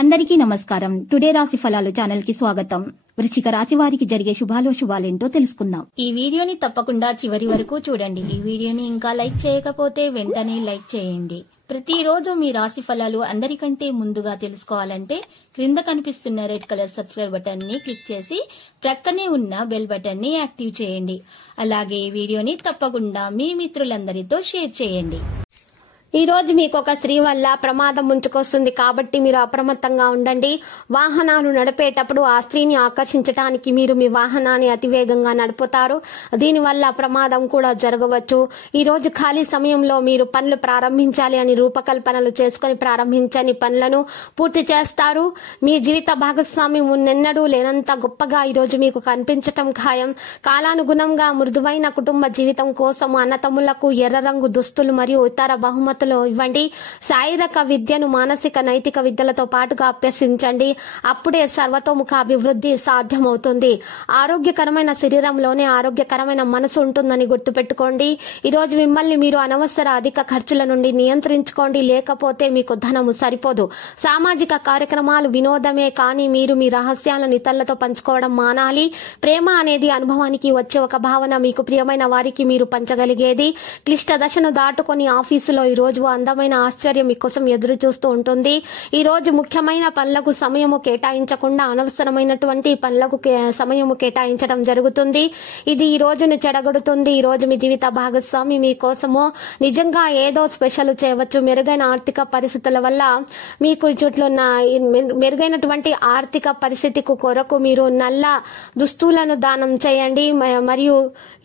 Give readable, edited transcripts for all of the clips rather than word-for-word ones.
అందరికీ నమస్కారం. టుడే రాశి ఫలాలు ఛానల్ కి స్వాగతం. వృశ్చిక రాశి వారికి జరిగే శుభాలేంటో తెలుసుకుందాం. ఈ వీడియోని తప్పకుండా చివరి వరకు చూడండి. ఈ వీడియోని ఇంకా లైక్ చేయకపోతే వెంటనే లైక్ చేయండి. ప్రతిరోజు మీ రాశి ఫలాలు అందరికంటే ముందుగా తెలుసుకోవాలంటే క్రింద కనిపిస్తున్న రెడ్ కలర్ సబ్స్క్రైబ్ బటన్ ని క్లిక్ చేసి ప్రక్కనే ఉన్న బెల్ బటన్ ని యాక్టివ్ చేయండి. అలాగే ఈ వీడియోని తప్పకుండా మీ మిత్రులందరితో షేర్ చేయండి. ఈ రోజు మీకు ఒక స్త్రీ వల్ల ప్రమాదం ముంచుకొస్తుంది కాబట్టి మీరు అప్రమత్తంగా ఉండండి. వాహనాలు నడిపేటప్పుడు ఆ స్త్రీని ఆకర్షించడానికి మీరు మీ వాహనాన్ని అతివేగంగా నడుపుతారు. దీనివల్ల ప్రమాదం కూడా జరగవచ్చు. ఈ రోజు ఖాళీ సమయంలో మీరు పనులు ప్రారంభించాలి అని రూపకల్పనలు చేసుకుని ప్రారంభించని పనులను పూర్తి చేస్తారు. మీ జీవిత భాగస్వామి మున్నెన్నడూ లేనంత గొప్పగా ఈ రోజు మీకు కనిపించటం ఖాయం. కాలానుగుణంగా మృదువైన కుటుంబ జీవితం కోసం అన్నతమ్ములకు ఎర్ర రంగు దుస్తులు మరియు ఇతర బహుమతులు ఇవ్వండి. శారీరక విద్యను మానసిక నైతిక విద్యలతో పాటుగా అభ్యసించండి. అప్పుడే సర్వతోముఖ అభివృద్ధి సాధ్యమవుతుంది. ఆరోగ్యకరమైన శరీరంలోనే ఆరోగ్యకరమైన మనసు ఉంటుందని గుర్తుపెట్టుకోండి. ఈ రోజు మిమ్మల్ని మీరు అనవసర అధిక ఖర్చుల నుండి నియంత్రించుకోండి, లేకపోతే మీకు ధనము సరిపోదు. సామాజిక కార్యక్రమాలు వినోదమే కానీ మీరు మీ రహస్యాలను ఇతరులతో పంచుకోవడం మానాలి. ప్రేమ అనేది అనుభవానికి వచ్చే ఒక భావన. మీకు ప్రియమైన వారికి మీరు పంచగలిగేది. క్లిష్ట దశను దాటుకొని ఆఫీసులో ఈ రోజు అందమైన ఆశ్చర్యం మీకోసం ఎదురు చూస్తూ ఉంటుంది. ఈ రోజు ముఖ్యమైన పనులకు సమయము కేటాయించకుండా అనవసరమైనటువంటి పనులకు సమయము కేటాయించడం జరుగుతుంది. ఇది ఈ రోజును చెడగొడుతుంది. ఈ రోజు మీ జీవిత భాగస్వామి మీకోసము నిజంగా ఏదో స్పెషల్ చేయవచ్చు. మెరుగైన ఆర్థిక పరిస్థితుల వల్ల మీకు చుట్లున్న మెరుగైనటువంటి ఆర్థిక పరిస్థితికి కొరకు మీరు నల్ల దుస్తులను దానం చేయండి. మరియు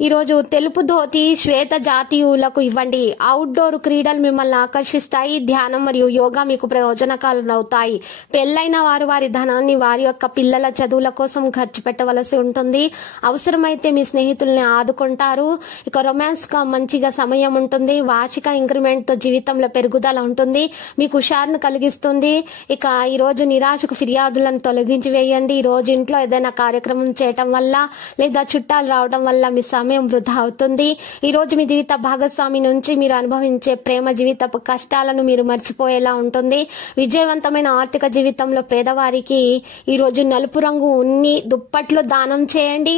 ఈ రోజు తెలుపు ధోతి శ్వేత జాతీయులకు ఇవ్వండి. అవుట్డోర్ క్రీడలు మిమ్మల్ని ఆకర్షిస్తాయి. ధ్యానం మరియు యోగా మీకు ప్రయోజనకాలు అవుతాయి. పెళ్లైన వారు వారి ధనాన్ని వారి యొక్క పిల్లల చదువుల కోసం ఖర్చు పెట్టవలసి ఉంటుంది. అవసరమైతే మీ స్నేహితుల్ని ఆదుకుంటారు. ఇక రొమాన్స్ గా మంచిగా సమయం ఉంటుంది. వార్షిక ఇంక్రిమెంట్ తో జీవితంలో పెరుగుదల ఉంటుంది. మీకు హుషారును కలిగిస్తుంది. ఇక ఈ రోజు నిరాశకు ఫిర్యాదులను తొలగించి వేయండి. ఈ రోజు ఇంట్లో ఏదైనా కార్యక్రమం చేయటం వల్ల లేదా చుట్టాలు రావడం వల్ల మీ సమయం వృధా అవుతుంది. ఈ రోజు మీ జీవిత భాగస్వామి నుంచి మీరు అనుభవించే ప్రేమ జీవితపు కష్టాలను మీరు మర్చిపోయేలా ఉంటుంది. విజయవంతమైన ఆర్థిక జీవితంలో పేదవారికి ఈ రోజు నలుపు రంగు ఉన్ని దుప్పట్లు దానం చేయండి.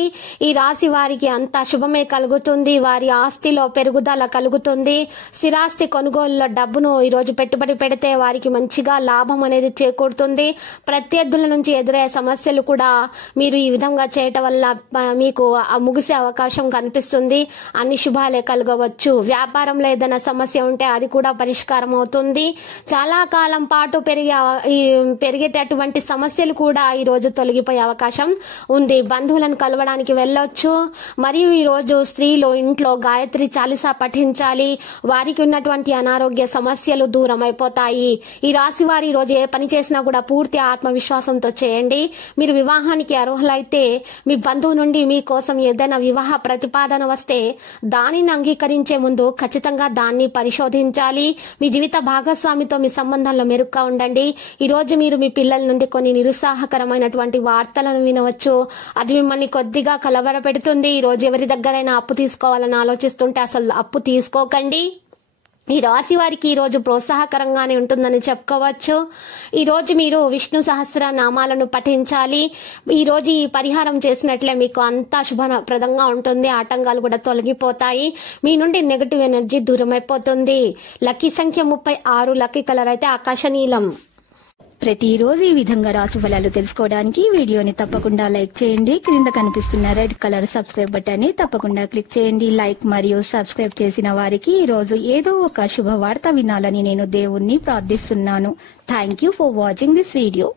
ఈ రాశి వారికి అంత శుభమే కలుగుతుంది. వారి ఆస్తిలో పెరుగుదల కలుగుతుంది. స్థిరాస్తి కొనుగోలులో డబ్బును ఈ రోజు పెట్టుబడి పెడితే వారికి మంచిగా లాభం అనేది చేకూరుతుంది. ప్రత్యర్థుల నుంచి ఎదురయ్యే సమస్యలు కూడా మీరు ఈ విధంగా చేయటం వల్ల మీకు ముగిసే అవకాశం కనిపిస్తుంది. అన్ని శుభాలే కలగవచ్చు. వ్యాపారంలో ఏదైనా సమస్య ఉంటే అది కూడా పరిష్కారం అవుతుంది. చాలా కాలం పాటు పెరిగేటటువంటి సమస్యలు కూడా ఈ రోజు తొలగిపోయే అవకాశం ఉంది. బంధువులను కలవడానికి వెళ్ళొచ్చు. మరియు ఈ రోజు స్త్రీలు ఇంట్లో గాయత్రి చాలీసా పఠించాలి. వారికి ఉన్నటువంటి అనారోగ్య సమస్యలు దూరం అయిపోతాయి. ఈ రాశి వారు ఈ రోజు ఏ పని చేసినా కూడా పూర్తి ఆత్మవిశ్వాసంతో చేయండి. మీరు వివాహానికి అర్హులైతే మీ బంధువు నుండి మీకోసం ఏదైనా వివాహ ప్రతిపాదన వస్తే దానిని అంగీకరించే ముందు ఖచ్చితంగా దాన్ని పరిశోధించాలి. మీ జీవిత భాగస్వామితో మీ సంబంధాల్లో మెరుగ్గా ఉండండి. ఈ రోజు మీరు మీ పిల్లల నుండి కొన్ని నిరుత్సాహకరమైనటువంటి వార్తలను వినవచ్చు. అది మిమ్మల్ని కొద్దిగా కలవరపెడుతుంది. ఈ రోజు ఎవరి దగ్గరైనా అప్పు తీసుకోవాలని ఆలోచిస్తుంటే అసలు అప్పు తీసుకోకండి. ఈ రాశి వారికి ఈ రోజు ప్రోత్సాహకరంగానే ఉంటుందని చెప్పుకోవచ్చు. ఈ రోజు మీరు విష్ణు సహస్ర నామాలను పఠించాలి. ఈ రోజు ఈ పరిహారం చేసినట్లే మీకు అంతా శుభప్రదంగా ఉంటుంది. ఆటంకాలు కూడా తొలగిపోతాయి. మీ నుండి నెగటివ్ ఎనర్జీ దూరం అయిపోతుంది. లక్కీ సంఖ్య 36. లక్కీ కలర్ అయితే ఆకాశ నీలం. ప్రతిరోజు ఈ విధంగా రాశి ఫలాలు తెలుసుకోవడానికి వీడియోని తప్పకుండా లైక్ చేయండి. క్రింద కనిపిస్తున్న రెడ్ కలర్ సబ్స్క్రైబ్ బటన్ ని తప్పకుండా క్లిక్ చేయండి. లైక్ మరియు సబ్స్క్రైబ్ చేసిన వారికి ఈ రోజు ఏదో ఒక శుభవార్త వినాలని నేను దేవుణ్ణి ప్రార్థిస్తున్నాను. Thank you for watching this video.